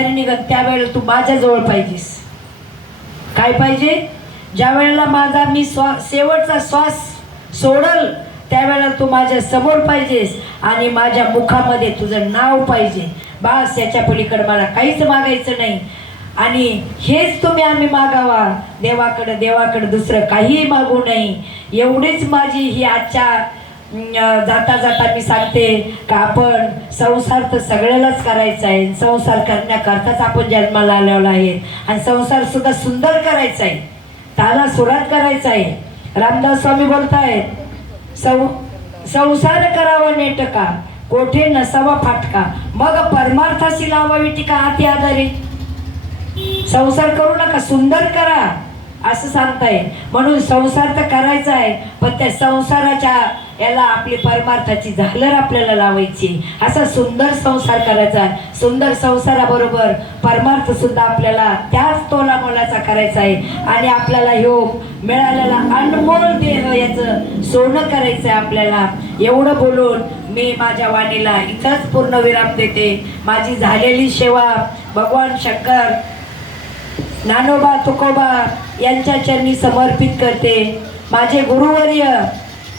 बाहेर निघत त्यावेळेला तू माझ्याजवळ पाहिजेस. काय पाहिजे? ज्या वेळेला माझा मी शेवटचा श्वास सोडल त्यावेळेला तू माझ्या समोर पाहिजेस आणि माझ्या मुखामध्ये तुझं नाव पाहिजे. बस, याच्या पलीकडे मला काहीच मागायचं नाही. आणि हेच तुम्ही आम्ही मागावा देवाकडे दुसरं काहीही मागू नाही. एवढीच माझी ही आजच्या जाता जाता मी सांगते का आपण संसार तर सगळ्यालाच करायचा आहे. संसार करण्याकरताच आपण जन्माला आलेलो आहे आणि संसार सुद्धा सुंदर करायचा आहे, ताला सुरात करायचा आहे. रामदास स्वामी बोलतायत, संसार करावा नेटका, कोठे नसावा फाटका, मग परमार्थाशी लावावी टीका हाती आधारे. संसार करू नका, सुंदर करा असं सांगताय. म्हणून संसार तर करायचा आहे, पण त्या संसाराच्या याला आपली परमार्थाची झालर आपल्याला लावायची. असा सुंदर संसार करायचा. सुंदर संसाराबरोबर परमार्थ सुद्धा आपल्याला त्याच तोलामोलाचा करायचा आहे. आणि आपल्याला ह्यो मिळालेला अनमोल देह याचं सोनं करायचं आहे आपल्याला. एवढं बोलून मी माझ्या वाणीला इथंच पूर्ण विराम देते. माझी झालेली सेवा भगवान शंकर, ज्ञानोबा तुकोबा यांच्या चरणी समर्पित करते. माझे गुरुवर्य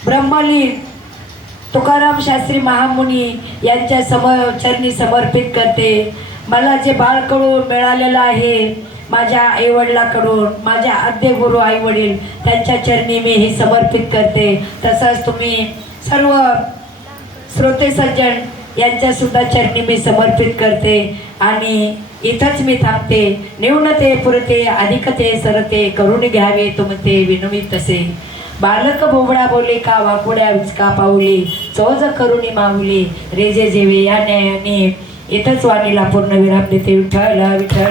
ब्रह्मलीन तुकाराम शास्त्री महामुनी यांच्या चरणी समर्पित करते. मला जे बाळकडून मिळालेलं आहे माझ्या आईवडिलाकडून, माझ्या आद्य गुरु आईवडील त्यांच्या चरणी मी हे समर्पित करते. तसंच तुम्ही सर्व श्रोते सज्जन यांच्या सुद्धा चरणी मी समर्पित करते. आणि इथंच मी थांबते. न्यूनते पुरते अधिकते सरते, करून घ्यावे तुमते विनवी तसे. बालक बोबडा बोले का वाकुड्या उचका पाऊली, चोज करुणी माऊली रेजे जेवे या न्यायाने. इथंच वाणीला पूर्ण विराम देते. विठ्ठल विठ्ठल.